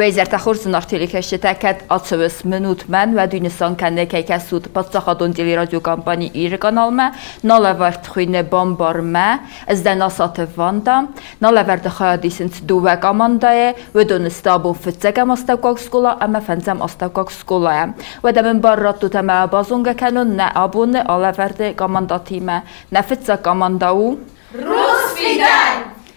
ویزارت خورزن ارتیلیکش تکت آتشوس منوت من و دونستان کنه که کسود پاسخادون دیلی رادیو کمپانی ایر کانال ما نالورد خوینه بامبار ما از دناسات واندا نالورد خیادی سنت دوه کاماندای و دونستابون فتزگم استوکاک سکولا اما فنزم استوکاک سکولا و دمن بارات تما بازونگ کنون نه آبون آلورد کامانداتی ما نفتزا کامانداو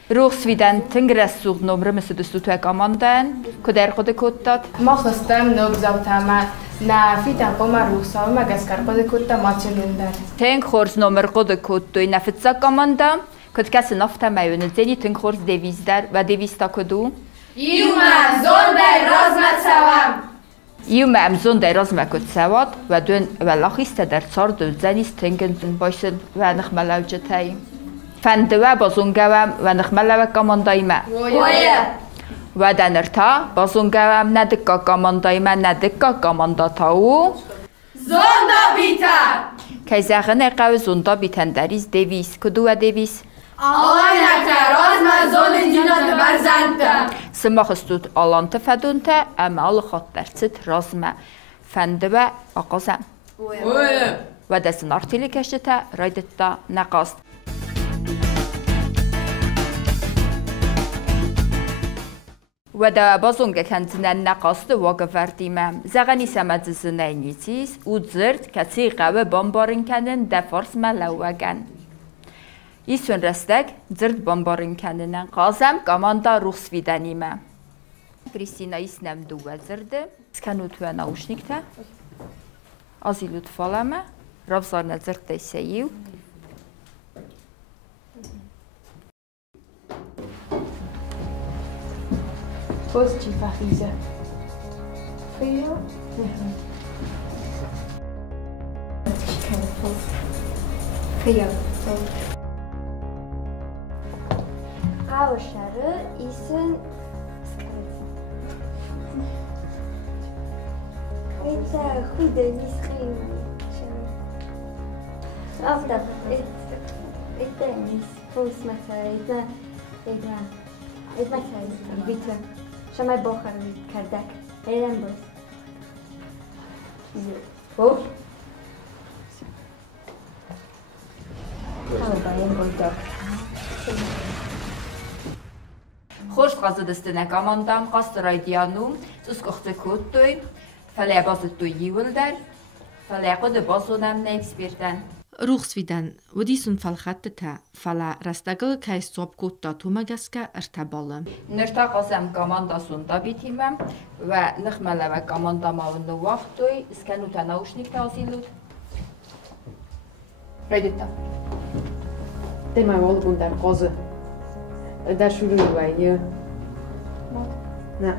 روسفیدن تنگرسوق نمره مثل دستو توی کاماندن کدر خود کد داد ما خواستم نبزاوتم نفیتن قوم روسا و مگسکر خود کد ماچلندر تنگ خورز نمر خود کد دوی نفتزا کاماندم کد کسی نفته میونه زنی تنگ خورز دویز در و دویز تا کدو ایوما زون در رازمت سوام ایوما امزون در رازمت کد سواد و دون و لاخیست در چار دو زنیست تنگن بایسن و نخملاو جتایی فندوه بازونگوام و نخملوه کاماندای ما و دنرتا بازونگوام ندکا کاماندای ما ندکا کاماندا تاو زوندا بیتن که زغنه قوی زوندا بیتن دریز دویز کدو و دویز آلای نکراز من زون انجینات برزنده سماخستود آلانت فدونته اما آل خود درست رازمه فندوه آقازم و دستن ارتیلی کشته رایدتا نقاست و دا بازونگه کنزنه نقاست واقع زغنی سمت زنه نیتیز او زرد کسی قوه بامبارین کنن دفارس ملوگن ایسون رستگ زرد بامبارین کنن قازم کاماندا روخس ویدنیمه کریستینا ایسنم دو زرده سکنو توی ناوشنیکته آزیلوت فالمه رفزار نزرد دیسیو باز چی فخیزه؟ فیا؟ فیا قوشره ایسن ایتا خوده نیسخیم افضل ایتا نیست فوز مثلا ایتا مثلا شما باخر کردک ایران باز او بایم بایدار خوش قصد دستنه کاماندام قصد رایدیانو سوز کخته کود دوی فلی بازد دوی یول در فلی قد بازونم نیکس بیردن روخسویدن و دیسون فالخطته فلا رستگل که صوب کود دا تومگسکه ارتباله نرتا قاسم کاماندا سوندا بیتیمم و نخمله و کاماندا ماونو وقت دوی اسکنو تا ناوشنیک تازیلود رایدتا دمای والبون در قازه در شروع نوعیه نه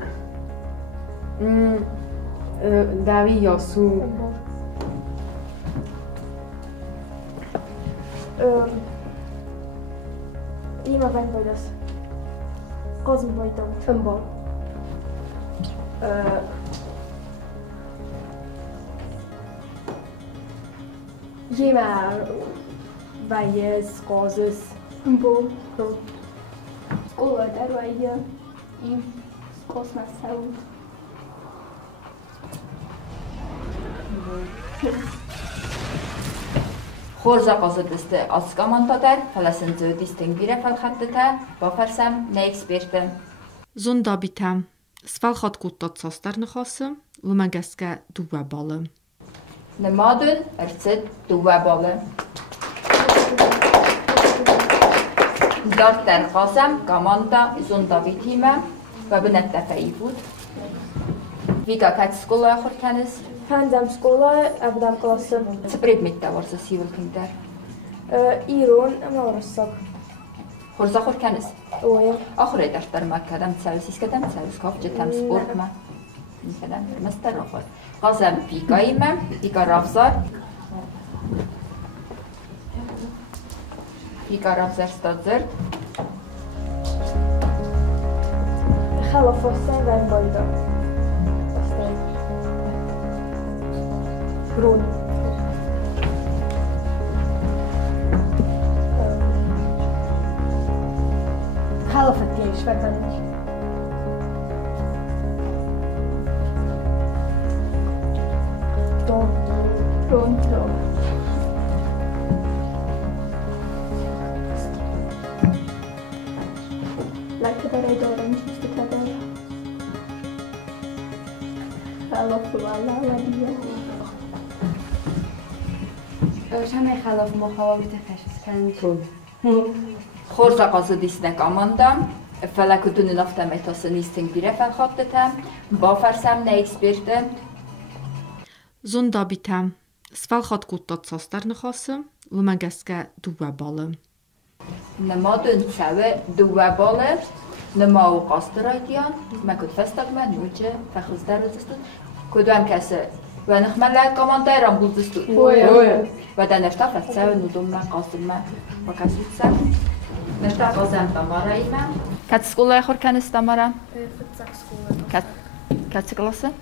داوی یاسو Ima ben boydas. Qozum boydam. Tımbo. Yema bayez qozus. Tımbo. Skola der vaya. İm kosmas saud. خورزا قصد دسته از کاماندا در فلسن زودیستن بیره فالخطته با فرسم نیکس بیردن زوندا بیتم سفالخات کود داد ساستر نخواسم و مگسکه دوه باله نمادون ارسد دوه باله دارت در قاسم کاماندا زوندا بیتیمه و بنت دفعی بود ویگا کت سکولا خور کنیز Pəncəm skola, əbdəm klası. Co predmette varsa sivilking der? İron, ama orası. Xorza xor kəniz? Oya. Axır edərtlər məkkədəm çəvis, iskədəm çəvis, kafcətəm sport mə. Nikədəm məstər oxur. Qazəm pigayimə, piga rafzar. Piga rafzar stadzır. Xəla fossən və boyda. Brun. Xəla fətliyiş və qanış. Pronto. Like the red orange is the color. Շանայ խալով մոխավավիտ է ֆաշիսկան Խորզա qazıdisine komandam. Felakutun nafta metosinisten birefel xattetem. Bafarsam ne ekspertim. Zondabitəm. Svalxat quttat sastarını xası, vəməgəskə duvə balı. Nima döntsəvi duvə balı. Nima o qastıraydiyan. Məkut festagmən nüce fəxizlər özüstün. Kudvəm kəsi. Ve nixmələ komandayram buldustun. Ve de nefta fətsəvi nudum mən qazdım mən. Bakasütsəm. Nefta qazəm damarayım mən. Kaç skolaya xorkəniz damara? Kaç klası?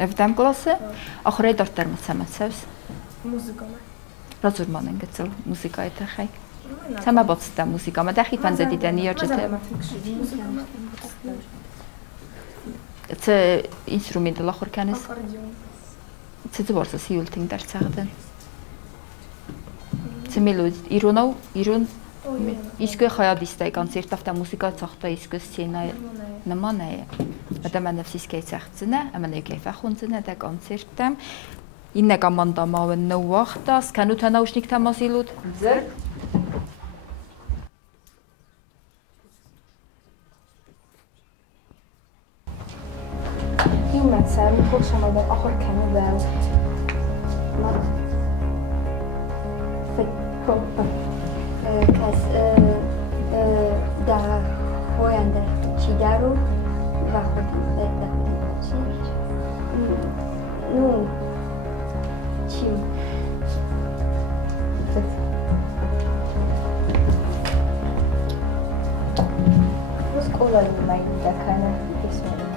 Evdəm klası? Axıraya 4 dərmət səmətsəvs? Muzikama. Razurmanın geçil muzikayı təxəy. Səmə batsıda muzikama. Dəxi fəndə didən yərcətə. Це instrumenti la xorkəniz? Це zıvarsa siyulting dərsəğdin? Це melodi İrunov, İrun İskö xayad istəy konsertafda muzika çaxta İskö scenaya nima nəyə? Ədə mən nəfsiskəy çəxtsinə, əmən əkəy fəxunzinə də konsertdəm. İnnə komandamavın nə vaxta, skanuta naushnik tamazilud. Zır. Egyszer, mikor sem adok, akkor Canada-el. Da hoiande cigaru, va hodin nu ciu. Szkola mai da keine Gesundheit.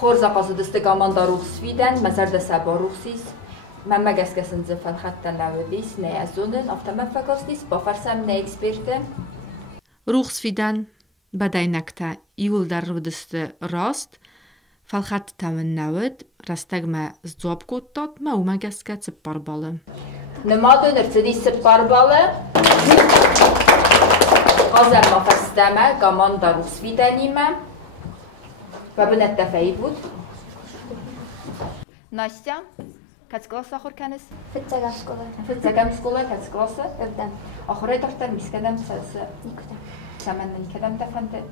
Xorza qazıdısты komanda ruxsviden, məzərdə səba ruxsiz. Mən məgəskəsin zəfəl xəttən nəvədis, nəyə zonun, avtoməfəqastis, bafarsam nə ekspertim. Ruxsviden, bədəynəkdə iyuldar rıvdısты rast, falxat təmin nəvəd, rastəgmə zcab qottat, mə u məgəskə cıppar balı. Nima dönür, cıdis cıppar balı. Qazəm mafəstəmə, komanda ruxsvidenimə. Ve bu net defeyi bud. Настя, kaç klasa xorkəniz? Fıtsaga şkola. Fıtsagam şkola, kaç klasa? Evden. Axırı dörtlər miskədəm səsi. Nikudem. Səmənlə nikədəm dəfəndə.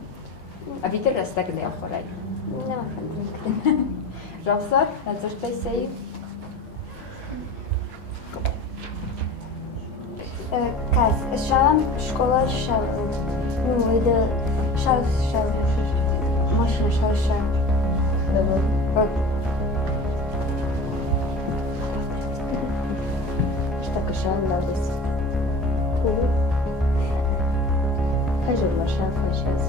Abitir rəstəqli axıray. Ne var efendim? Rapsa, nəzərdə səyi? Kaz, şalam şkola şalam. Nu, ide şalam. Maşına çalışan. Bak. İşte kışan neredesin? Hacı maşan kaçacağız.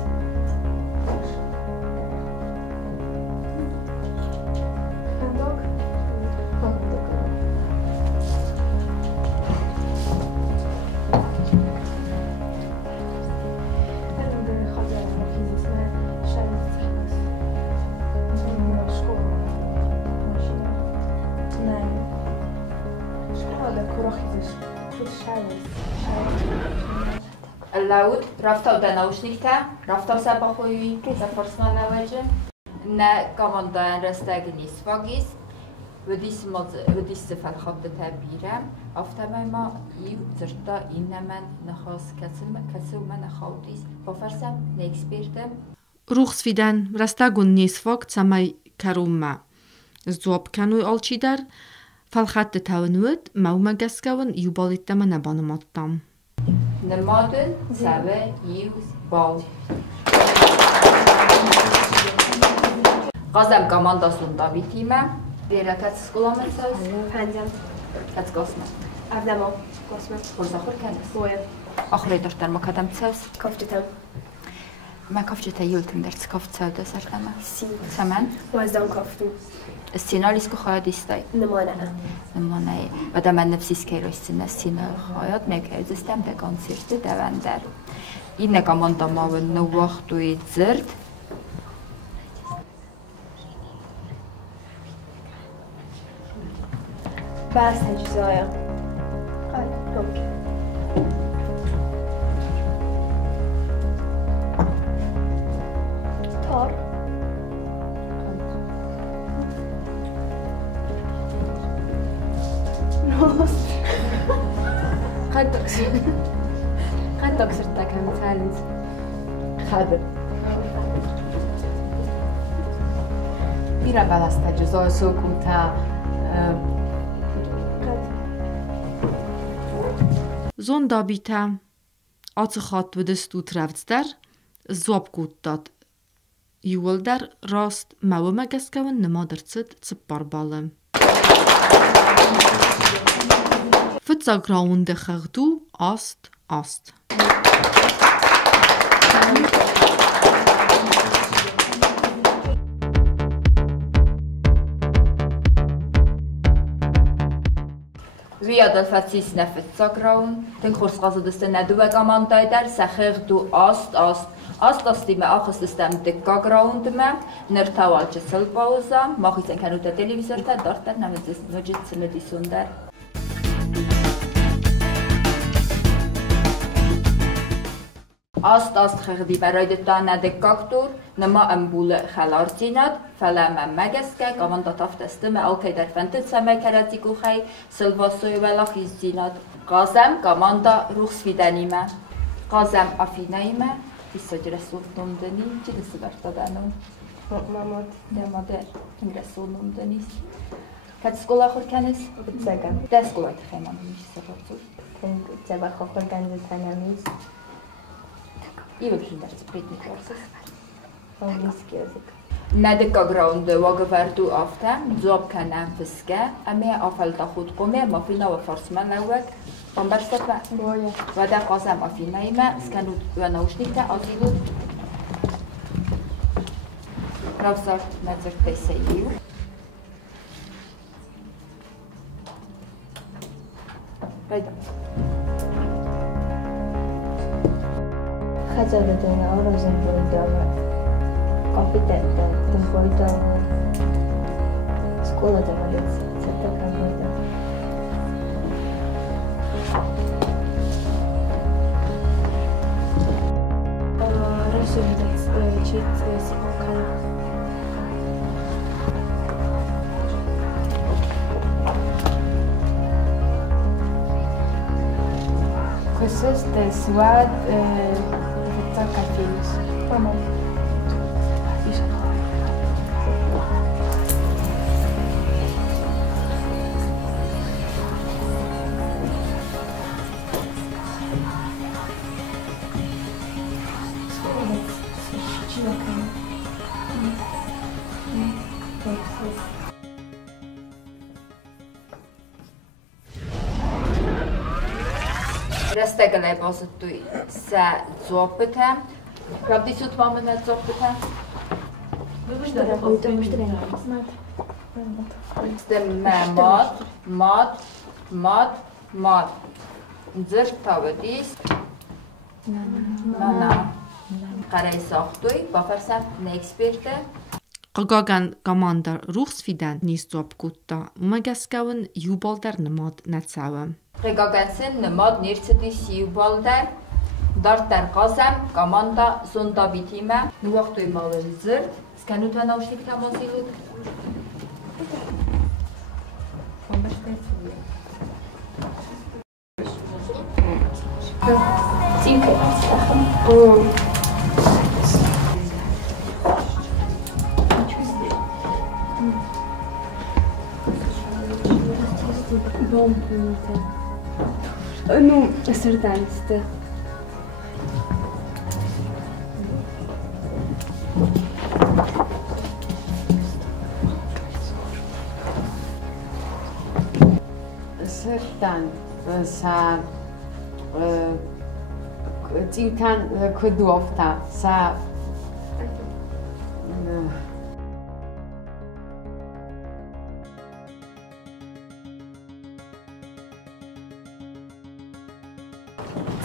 Handok? Handok. Laud, rafta da naushnikta, rafta səba xoyuy, zafarsna nəvəcim. Nə komandayan rəstəqini svagis, vədis zəfəl xabda təbirəm, avtamayma iv zırtda innəmən nəxas kətsilmə nəxaudis, bafarsam nə ekspertim. Ruxsviden, rastəgun nisvag cəməy kərumə. Zcab kənuy alçidər, falxat təvənüd, mə u məgəskəvən yubalitdəmə nəbanımattam. Nemaden, səvə, yiv, bal. Qazəm komandasında bitimə. Vera kaç skolamın səvəs? Pəncəm. Kaç qasmə? Avdamo. Kosma. Xorza xorkəniz? Boya. Axırı dörtlər makadəm səvəs? Koftetem. ما كفتش تيولت ندرس كفت سودة سرقمة سي سمان وازدان كفتو السيناريس كخايا ديستاي نمانا نمانه بعد من نفسي سكيرو السيناريو خايات نكهز استم ده كونسيرت دوندر این کمان داماو نوختوی زرد بس تجزايا اوكي تار قد تكسرتك مثلا خبر میرم بعد از تجزای سوکوتا Zonda bita, atsachat wedest utrevster, zwabgutat. Juwelder rast mawe megaskawen nemadertsit tseparbalem. Fitza graunde gerdu ast. ویاد فاتیس نفت ساکراون تن خورس قاصد است ندوه کمان تایدر سخر دو آست ما آخست استم دکا گراوند ما نرتاوال چه سل پاوزا ما خیزن کنوتا تلویزور تا دارتر نمجد سمدی سوندر آست خردی برای دتا ندکاکتور نما امبول خلارتیناد فلا مگس که کمان داتافت استم اوکی در فنتت سمه کراتی کوخی سلواسوی ولا خیزیناد قاسم کمان دا روخس فیدنیمه قاسم افینایمه بیساج رسول نمدنی چی دست برتادنم مامات دمادر این رسول نمدنیست کت سکولا خور کنیس؟ بتزاقم دست سکولا تخیمان میشه سفرتور تبا خور گنز تنمیز ایو بشون در سپریت میکرسس انگلیسی ازک ندکا گراوند واگوردو آفتم زوب کنم فسکه امی آفلتا خود قومه مافینا و فارسمن لوک بامبرستت و در قاسم آفینا ایمه سکنود و نوشنیکتا آزیلود رفزار نظر تیسه ایو رایده خجالة دنيا أورزن بويدا كومبيتنتا بويدا سكولا دمالت ستا كان بويدا رشد جيت سكوكا كسوس تسواد Cafés. Vamos. Restagale bazutui se zopeta. Pravdi sut máme na zopeta? Zde mad. Zır tavadis. Nana. Qaray saxtuy, bafarsat neexperte. Qagagan gamandar ruxsfiden nis zwabgutta, megaskawen jubalder nemad netzawem. Qagagansin nemad nirtsiti siubalder. Darter qasam komanda zonda bitime nuwaqtoy mawel zır skanuta naushnik tamazilut Ну, сертанiste. სერტან სა წივთან ქდუოფთა სა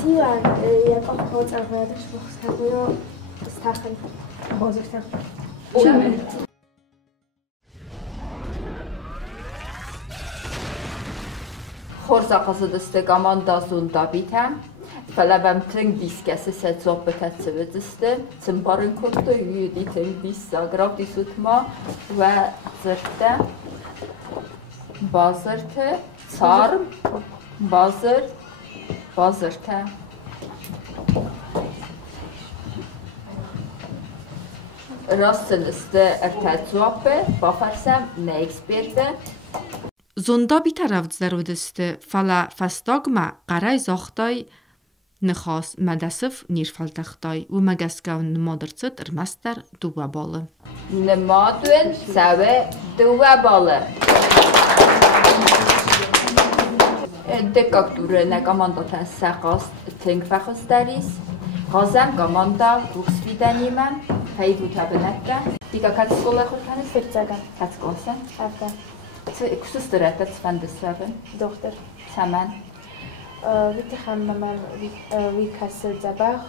Ivan, Jakob hat auch weiter gesprochen, das Tachen. Խորզակազդստե կամանդասուն դաբիթը, Ֆալավամ թնգ դիսկեսը սեցոպետացը վծստը, ծմբարն կորտը յուդի թնգ դիսա, գրավ դիսուտմա վա ծրտը, բազրթը, ծարմ, բազրթը, Ռաստնստը ըրթացուապը, բավարսամ նեքսպերտը, Zondabita ravdzerudiste fala fastagma qaray zoxtay nixas madasif nirfaltaxtay u magaskaun nmadertsit irmastar duwabalı. Nmadun save duwabalı. Dekakture ne komandata saqast tengfaxstaris. Qazam komanda ruxvidanimam hayvutabnakka. Diga katskola khurkanis Fetzagan, katskosa. Afgan, Kusustrat tsvandesraven. Doktor. Saman Witte hamman wie Kassel Zabach,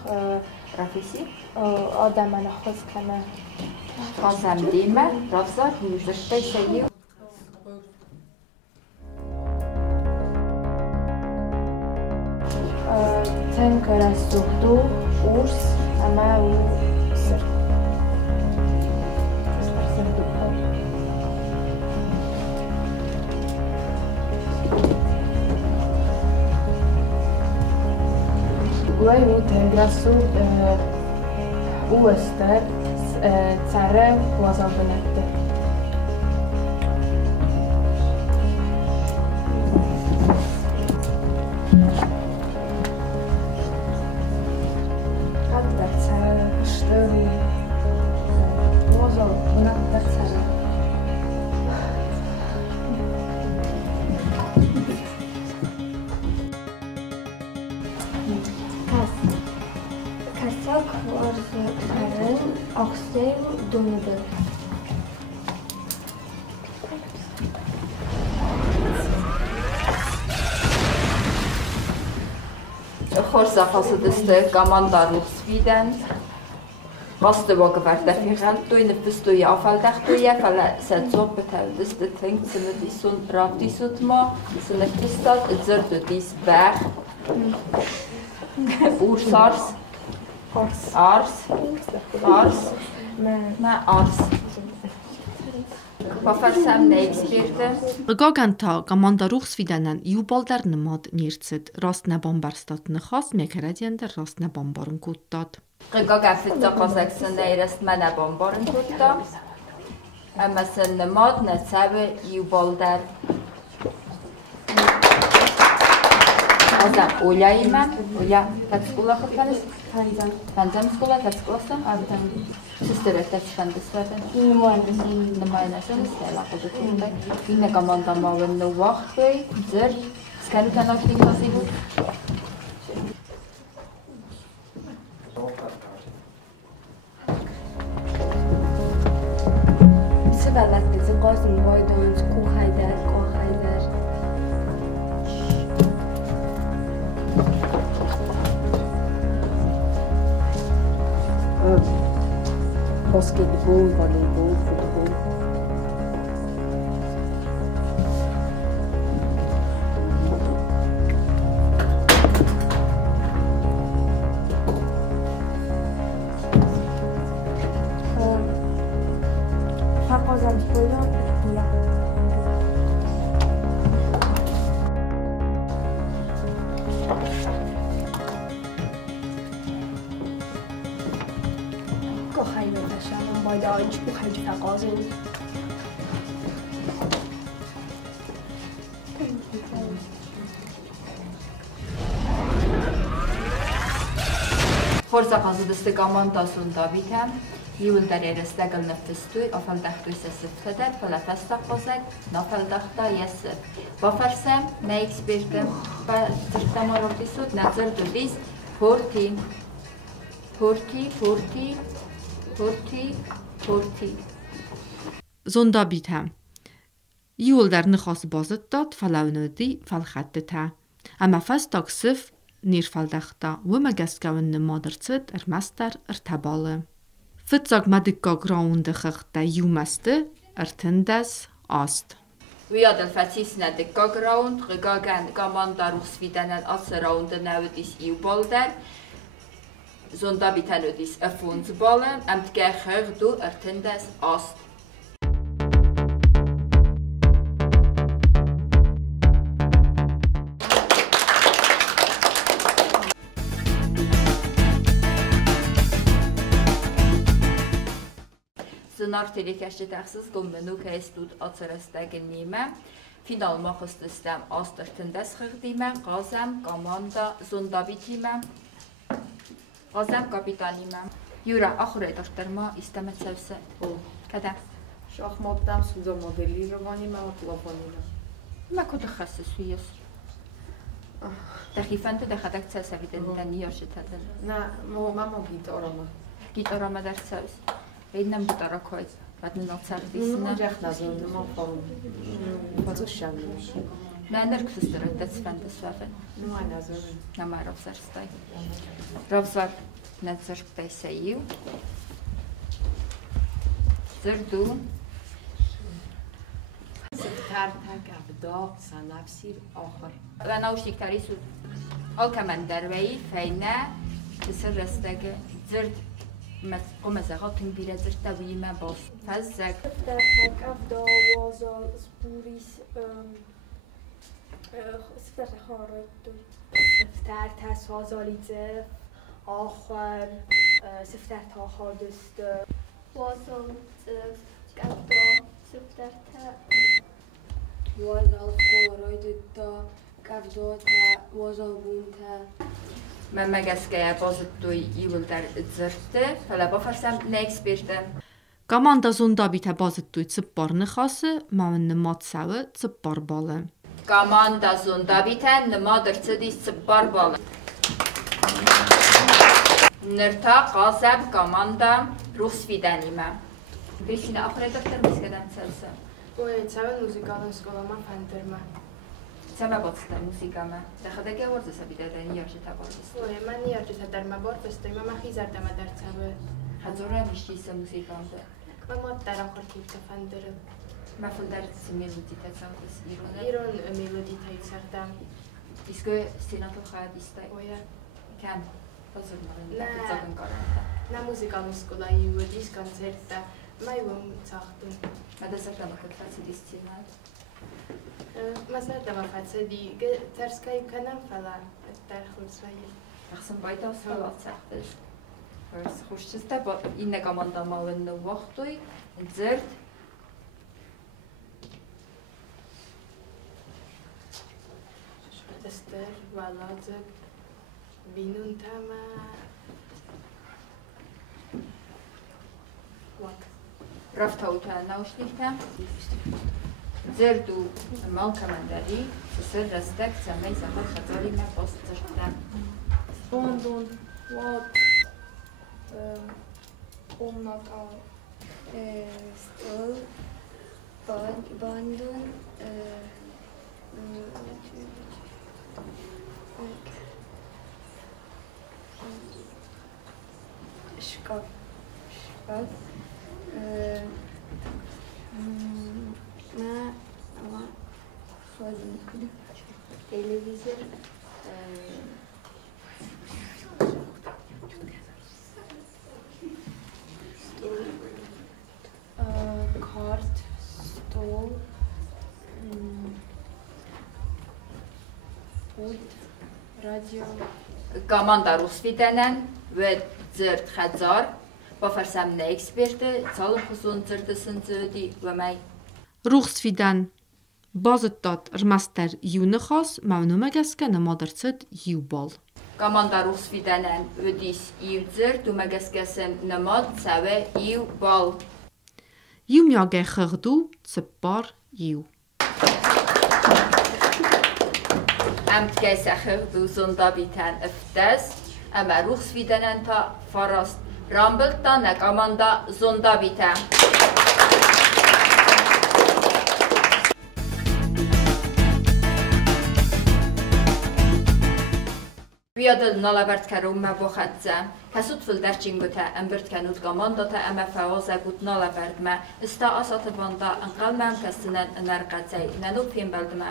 rafisi. Adam nachos kana. Qazam dima ravza yuzashta shayi. Tankara suhdu urs ama u sır. Uaj u tengrasu uester care wazabınette. Hatta care störi wazabınette care. Kasak var karın aksev dönüdür. Խորզախասդստը կամանդարուխ Սվիդեն, Վաստվոգվարտաֆիղան տույնը պստույի ավալդախտույի վալա սացոպը թավդստը թենք ծնըդիսուն ռավդիսուտմա, սնըտիստատ ձրդուտիս բաղ, ուրսարս, Ars, ma ars. Բավարսամ նեքսպերտը, Gaganta kamandaruch svidanan jubaldar nmad nirtsit rastnabambarstat nixas mekeradiander rastnabambarun kuttat. Qıqaqafit taqazaqsın eyrəst mənə bombarın kutta, əməsən nmad nəsəbi yubaldar. Azam olayım oya kaç skula xırkanız? Panzam skula kaç skulası? Avdan. Sizlərə təşkəndislərdən. Nümayənəsiniz dələ qızıqında. Yine komandamavın vaxt bəy, zır, skəni kanaklik nasıl bu? Sıvalat bizi qazım boydunuz kuhayder, kuhayder. Basketball, volleyball, football. Faqozam boydum. Ya. Kuhayder taşamam, baydaç kuhayder faqazın. Խորզախասդստը կամանդասուն Դավիթəm, Yıldır erəstəqəl nəfəstüy, afaldaxtüy səsiftədər, fəlafəstəqozək, nafaldaxta yəsi. Bafarsəm, nə ekspertəm, tırtamarordisud, nəzər düdiz, porti, Zondabita. Yuldar nixas bazittat falawnudi falxattita. Ama fastaqsif neerfaldachta wumagaskawen madertset master tabale. Fitzag madika graunde gechte jumaste tendas ast. Wyad yn ffatis na digo graund, rygogan gamanda rwsfidan yn aseraund yn newydys i'w bolder. Zonda bitan ydys y ffwns bolen, am tgechych dw tendas ast. Nartili keşke taksız gümmenü keştut atırastagın nime. Final mahsustam astırtındas xırdime. Gazem komanda zonda bitime. Gazem kapitanime. Yura ahire dörtlerma istemet sevse. Kada. شахماتم سودا مدلی رو وانی ما پلاپانی ما كنت خصص وياس. تخيفان تدخلك تسافيت الدنيا شتادن. ما گیتارم. گیتارم در سوس. اینم گیتارا کویت. بعد نناطر دیسنا. جخت نزدن ما فهم. فاتوش شامل. نه نرکس دارد دستفند سوافن. نه نزدن. نه ما رفزار استای. رفزار نزار تایساییو. زردو. ستار تاک ابدا سنفسیر آخر. و نوشیک تریسو. آل کمان دروی فینا بسر رستگ زرد قم زغطن بیره زرد تویمه باز فزگ. ستار تاک ابدا وازال سپوریس ستار خارج. ستار تاس وازالیزه آخر ستار تا خادست. وازال ابدا ستار تا وازال خورایدتا ابدا تا وازال بونتا. من مگسکه بازد دوی ایول در زرده فلا بافرسم نیکس بیردم. Команда zonda bita bazıttuy çıpparını xası, mavın mat sağı çıppar balı. Komanda zonda biten nemadır çıdis çıppar balı. Nırta qazem komanda Rus videnime. Krishna ahire doktor miskeden selsa. Oye, çavel müzikalın skolama fendirme. Seme batsta musikame. Dexada ge vardı sabide deni yarışı tabarız. Oye, ben yarıcı tadarma bor festime ma xizardama der çavel. Hazora miştiyse musikamda. Ma madder akar kipte fendirim. Maful der melodi tatsamız İran'da. İran melodi taytsardam. İsko sinato xayad istay. Oye, Kam. Hazır mı? Ne? Zakın karanta. na müzikalın skolayı ve dis koncerta ma yum çaxtım. Mada sakla bakıt fatsi distinat. Mesela da fatsa di terskay kanam falan. Der xulsayı. Axsan bayda salat saxtız. Vers xoşçısta ba inne komanda malın vaxtoy. Zert. Ester valazık binun tama. Vak. Raftauta naushnikta. Zerdu mal kamandari. Sır rastak samay zahar xatari ma postırda. London, what? Omnata, Stol, Bandung, Şkaf, ama televizyon, kart, stol, pult, radyo. Komanda Rus videnen ve zert xazar. Bafarsam ne eksperte. Çalım xuzun zertısın zödi ve may. Ruxsfidan bazıttat master yunu xas, mavnumegaske nemadertset yubal. Komanda Rus videnen ve dis iu zert u megaskesen nemad save iu bal. Yum yage xırdu çıppar yu. Amt geisachir du zonda biten öftes. Ama Rus videnen ta farast. Rambılta ne komanda zonda biten. Biadıl nalabert karumma boxatza. Kasut filderçingute embert kanut gamandata ama faoza gut nalabert ma. Ista asatı banda anqalmam kastinen enerqatsay. Nanuk film baldma.